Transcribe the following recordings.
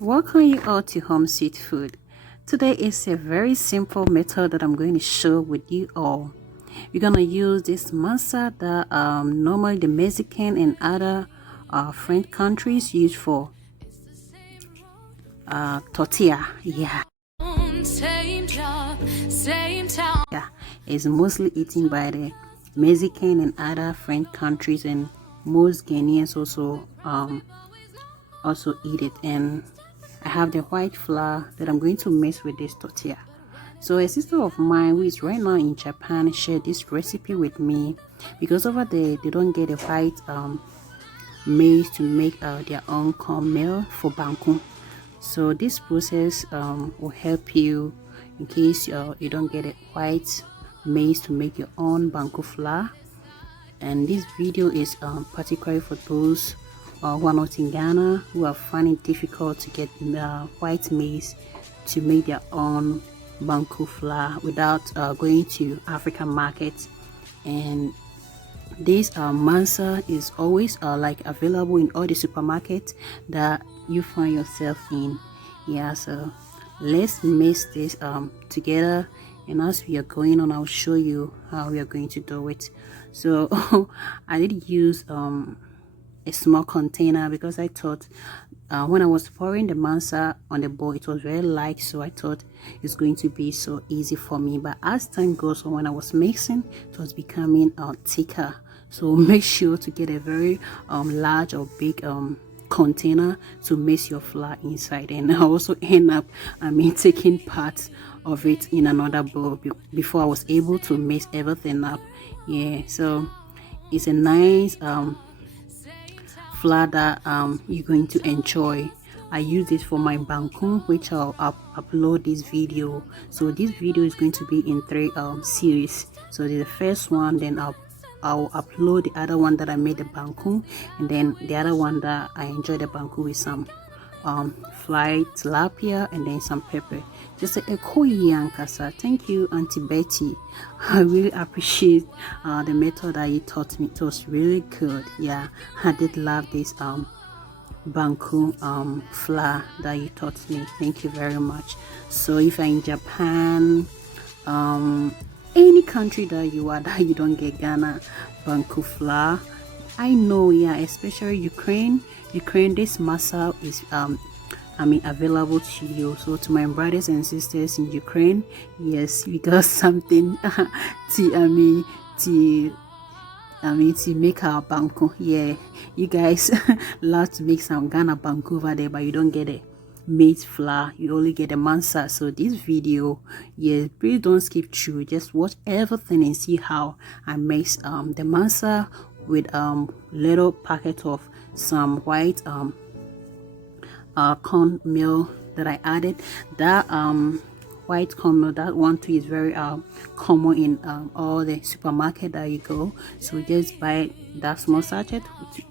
Welcome you all to Home Sweet Food. Today is a very simple method that I'm going to share with you all. We're gonna use this masa that normally the Mexican and other French countries use for tortilla. Yeah, it's mostly eaten by the Mexican and other French countries, and most Ghanaians also eat it. And I have the white flour that I'm going to mix with this tortilla. So a sister of mine who is right now in Japan shared this recipe with me because over there they don't get a white maize to make their own cornmeal for Banku. So this process will help you in case you don't get a white maize to make your own Banku flour. And this video is particularly for those who are not in Ghana, who are finding it difficult to get white maize to make their own Banku flour without going to African markets. And this masa is always like available in all the supermarkets that you find yourself in. Yeah, so let's mix this together, and as we are going on, I'll show you how we are going to do it. So I did use a small container because I thought when I was pouring the masa on the bowl, it was very light, so I thought it's going to be so easy for me. But as time goes on, when I was mixing, it was becoming thicker. So make sure to get a very large or big container to mix your flour inside. And I also end up taking parts of it in another bowl before I was able to mix everything up. Yeah, so it's a nice flour that you're going to enjoy. I use this for my Banku, which I'll upload this video. So this video is going to be in 3 series. So the first one, then I'll upload the other one that I made the Banku, and then the other one that I enjoy the Banku with some fried tilapia and then some pepper. Just a koyankasa. Thank you, Auntie Betty. I really appreciate the method that you taught me. It was really good. Yeah, I did love this Banku flour that you taught me. Thank you very much. So if you're in Japan, any country that you are that you don't get Ghana Banku flour, I know, yeah, especially Ukraine, this masa is available to you. So to my brothers and sisters in Ukraine, yes, we got something to make our Banku. Yeah, you guys love to make some Ghana Banku over there, but you don't get it maize flour, you only get a masa. So this video, yeah, please don't skip through, just watch everything and see how I mix the masa with little packet of some white cornmeal that I added. That white cornmeal, that one too is very common in all the supermarket that you go. So just buy that small sachet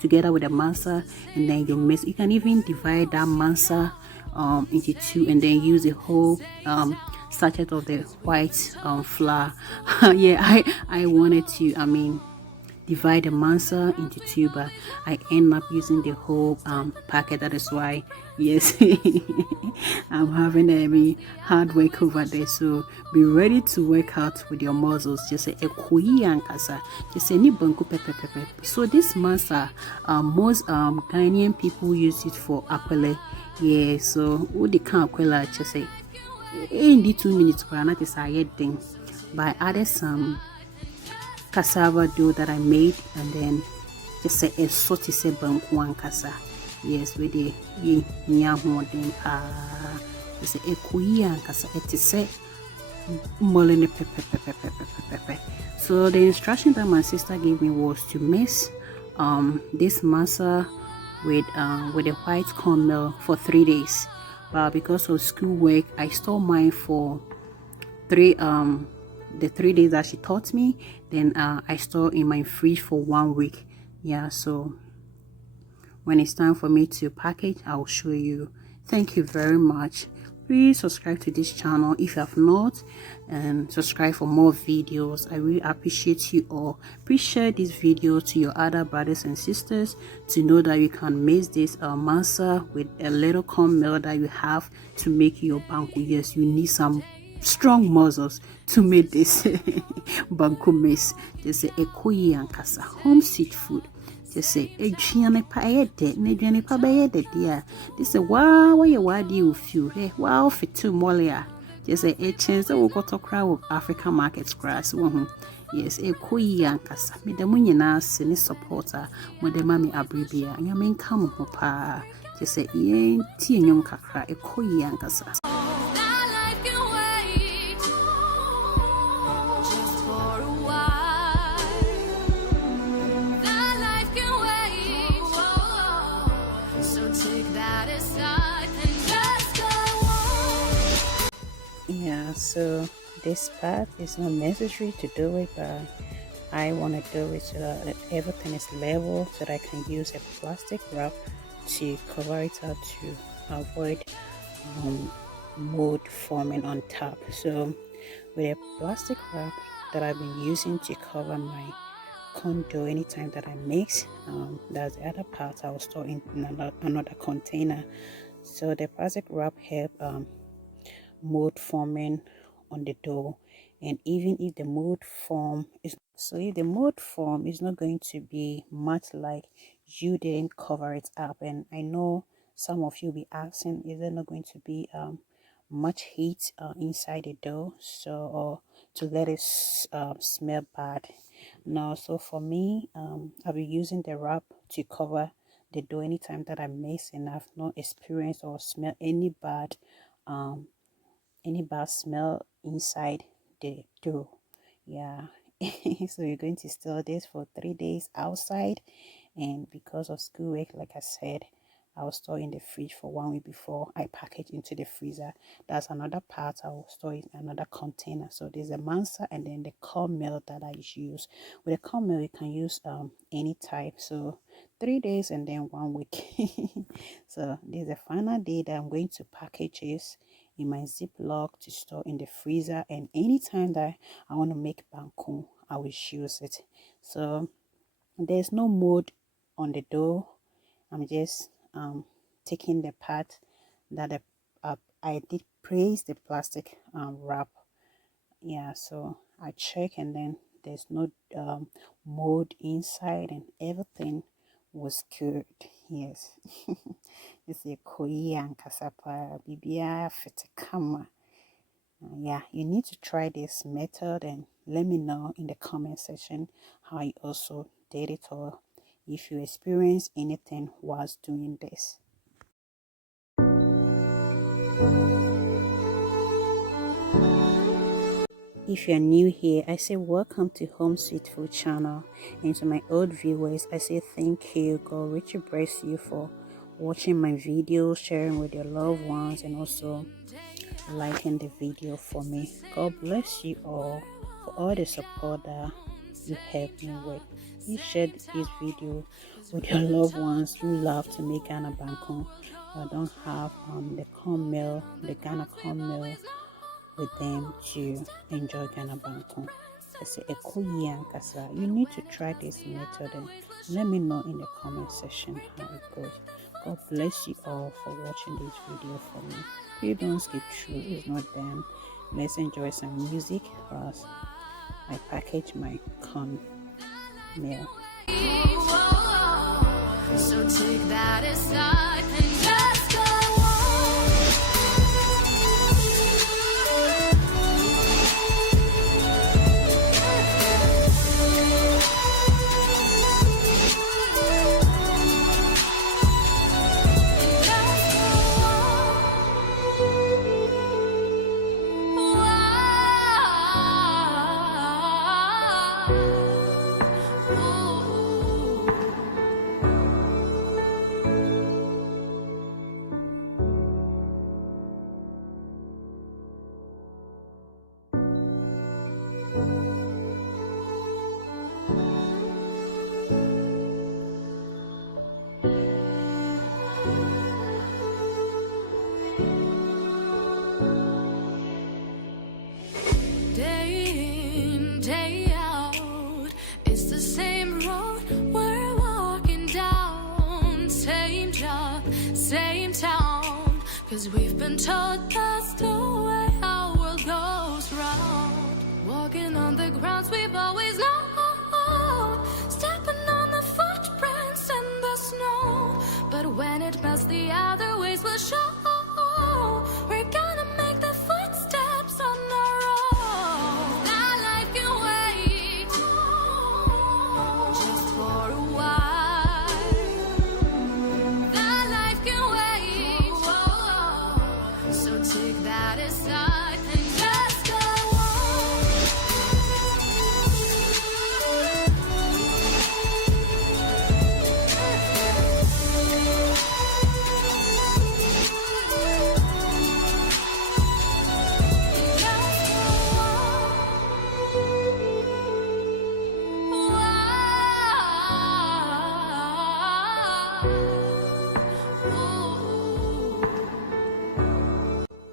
together with the masa, and then you mix. You can even divide that masa into 2 and then use the whole sachet of the white flour. Yeah, I wanted to divide the masa into 2, but I end up using the whole packet. That is why, yes, I'm having a hard work over there. So be ready to work out with your muscles. Just say kasa. Just say ni banku pepper. So this masa, most Ghanaian people use it for apele. Yeah, so what the can't just say in the 2 minutes for another side thing. But I added some cassava dough that I made, and then just say a sort of banku and kasa. Yes, with the nyaho then just a kuya kasa. It is say molene pepper. So the instruction that my sister gave me was to mix this masa with the white cornmeal for 3 days. But because of school work, I store mine for the 3 days that she taught me. Then I store in my fridge for 1 week. Yeah, so when it's time for me to package, I'll show you. Thank you very much. please subscribe to this channel if you have not, and subscribe for more videos. I really appreciate you all. Please share this video to your other brothers and sisters to know that you can mix this masa with a little cornmeal that you have to make your banku. Yes, you need some strong muscles to make this banku maize. Just say ekoyi and kasa home sweet food. Just say eduane pa yede na eduane pa ba yede dia. This say wow you wadi you feel hey wow fit too molia. Just say a chance that we got to cry with African markets grass. Yes, ekoyi and kasa me the munyina sini supporter mo de mami abribia nyame nka mo pa. Just say yen ti enyom kakra ekoyi and kasa. Yeah, so this part is not necessary to do it, but I want to do it so that everything is level, so that I can use a plastic wrap to cover it up to avoid mold forming on top. So with a plastic wrap that I've been using to cover my corn dough anytime that I mix, that's the other part I will store in another container. So the plastic wrap help mold forming on the dough, and even if the mold form is not going to be much like you didn't cover it up. And I know some of you be asking, is there not going to be much heat inside the dough, so or to let it smell bad? No. So for me, I'll be using the wrap to cover the dough anytime that I mix, and I've not experienced or smell any bad smell inside the dough. Yeah. So you're going to store this for 3 days outside, and because of schoolwork, like I said, I will store in the fridge for 1 week before I package into the freezer. That's another part I will store in another container. So there's a Masa and then the cornmeal that I use. With the cornmeal you can use any type. So 3 days and then 1 week. So this is the final day that I'm going to package this in my Ziploc to store in the freezer, and anytime that I want to make banku, I will use it. So there's no mold on the dough. I'm just taking the part that I did place the plastic wrap. Yeah, so I check, and then there's no mold inside, and everything was good. Yes. This is koi and kasapa bibia fitekama. Yeah, you need to try this method and let me know in the comment section how you also did it, or if you experience anything whilst doing this. If you're new here, I say welcome to Home Sweet Food channel, and to my old viewers, I say thank you. God richly bless you for watching my videos, sharing with your loved ones, and also liking the video for me. God bless you all for all the support that you help me with. Please share this video with your loved ones who love to make Ghana Banku but don't have the cornmeal, the Ghana cornmeal with them to enjoy Ghana Banku. I say you need to try this method and let me know in the comment section how it goes. God bless you all for watching this video for me. Please don't skip through, it's not done. Let's enjoy some music whilst I package my cornmeal. So take that aside and just go on. 'Cause we've been told that's the way our world goes round. Walking on the grounds we've always known, stepping on the footprints in the snow. But when it melts, the other ways will show. We're gonna make the footsteps on our own. That life can wait just for a while. That life can wait. So take that aside and just go on.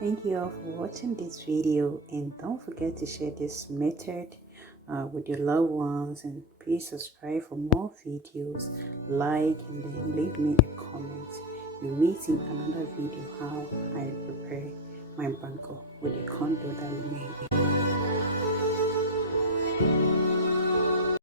Thank you all for watching this video, and don't forget to share this method with your loved ones, and please subscribe for more videos, like, and then leave me a comment. We'll meet in another video how I